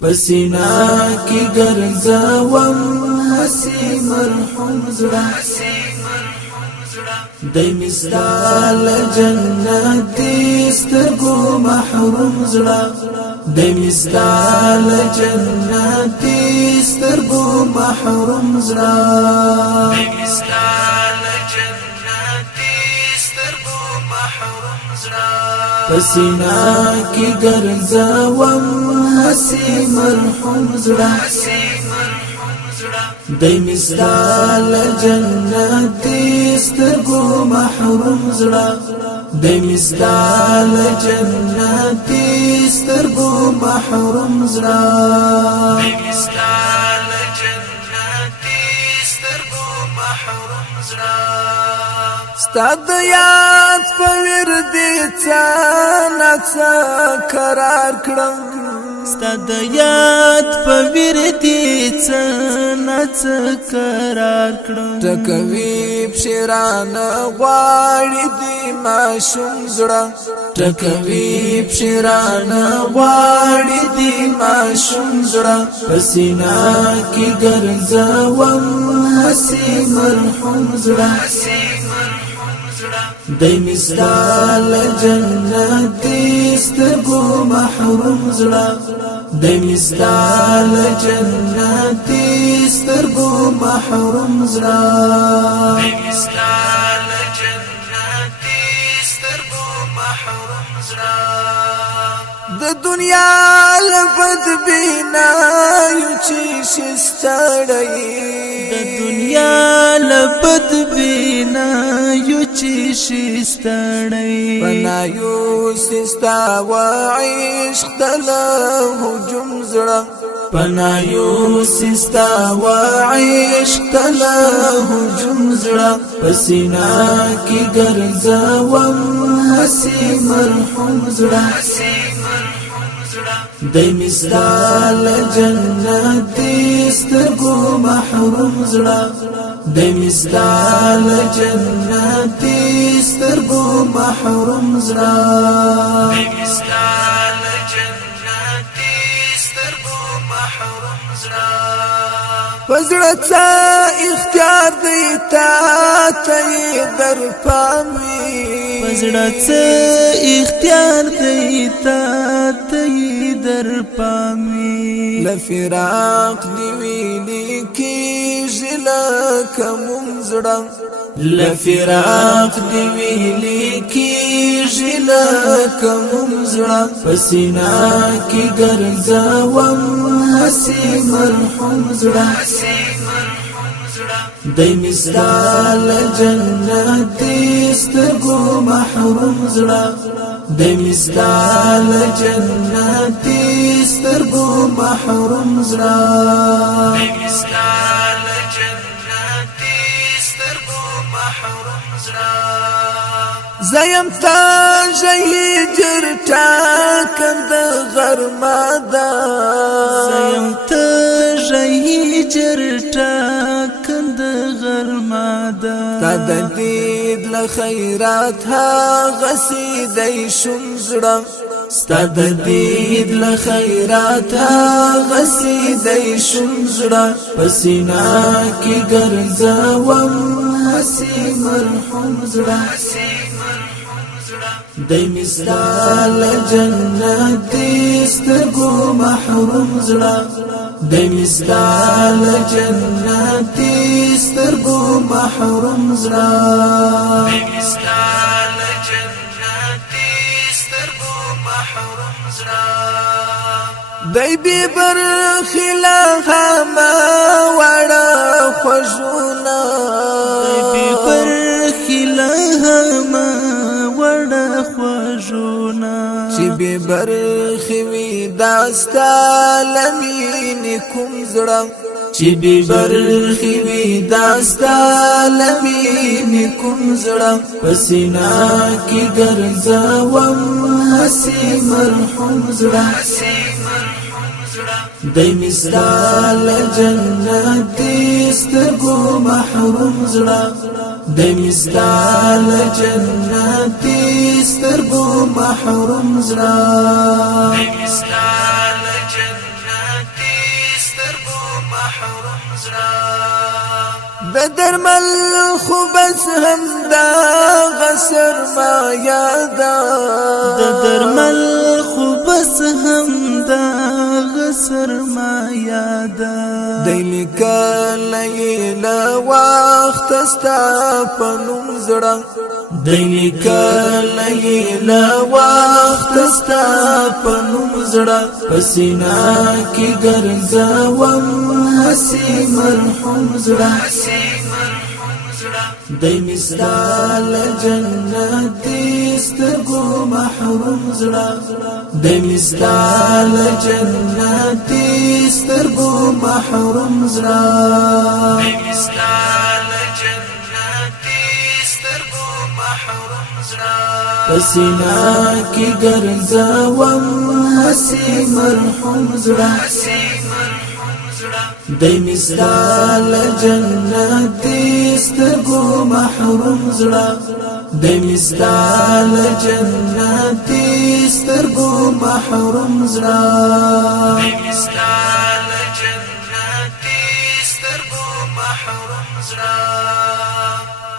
پسینا کی ګرځوم حسی مرحوم زړه دای مثال جنت دې سترګو محروم زړه دای مثال جنت دې سترګو محروم زړه دای مثال جنت دې سترګو محروم زړه پسینا کی ګرځوم حسی مرحوم زړه دای مثال جنت دې سترګو محروم زړه دای مثال جنت دې سترګو محروم زړه دای مثال جنت دې سترګو محروم زړه ستاد یاد پویر دې څا قرار کړم ستاد یاد پویر دې څا قرار کړم ټکوي بشران غواړي دې ماشوم زړه ټکوي بشران غواړي دې ماشوم زړه پسینا کی ګرځوم حسی مرحوم زړه دای مثال جنت دې سترګو محروم زړه دای مثال جنت دې سترګو محروم زړه دای مثال جنت دې سترګو محروم زړه د دنیا لبد بینا یو چې شستړی د دنیا لبد بینا یو چې شستړی بنایو سستا و عشق تله هجوم زړه بنایو سستا و عشق تله هجوم زړه پسینا کی ګرځوم حسی مرحوم زړه دای مثال جنت دې سترګو محروم زړه دای مثال جنت دې سترګو محروم زړه دای مثال جنت دې سترګو محروم زړه پزړه څا اختیار دی تا ته در پامي پزړه څا اختیار دی تا ته در پامي لفراق دی ویلی کی جلا کوم زړه لفراق دی ویلی کی جلا کوم زړه پسینا کی ګرځوم حسی مرحوم زړه دای مثال جنت دې سترګو محروم زړه دای مثال جنت دې سترګو محروم زړه دای مثال جنت دې سترګو محروم زړه زیم تا جهجر ټاکند غرما دا زیم تا جهجر ټاکند غرما دا تا د دید له خیرات ها غسیدای شم زړه ستا د دید له خیرات ها غسیدای شم زړه پسینا کی ګرځوم حسی مرحوم زړه دای مثال جنت دې سترګو محروم زړه دای مثال جنت دې سترګو محروم زړه دای مثال جنت دې سترګو محروم زړه دای به برخلا ما وړه خوژونه دای به برخلا ما چې به برخي وي داستا لمین کوم زړه چې به برخي وي داستا لمین کوم زړه پسینا کی ګرځوم حسی مرحوم زړه دای مثال جنت دې سترګو محروم زړه دای مثال جنت دې سترګو محروم زړه دای مثال جنت محروم زړه د درمل خو بس هم دا غسر ما یادا د درمل خو بس هم دا غسر ما یادا دیلی کلی لا وخت استا پنوم زړه دیلی کلی لا وخت استا پنوم زړه پسینا کی ګرځاوم حسی مرحوم زړه دی مثال جنت سترګو محروم زړه دی مثال جنت سترګو محروم زړه دی مثال جنت سترګو محروم زړه پسینا کی ګرځاوم حسی مرحوم زړه دی مثال جنت سترګو محروم زړه دی مثال جنت سترګو محروم زړه دی مثال جنت سترګو محروم زړه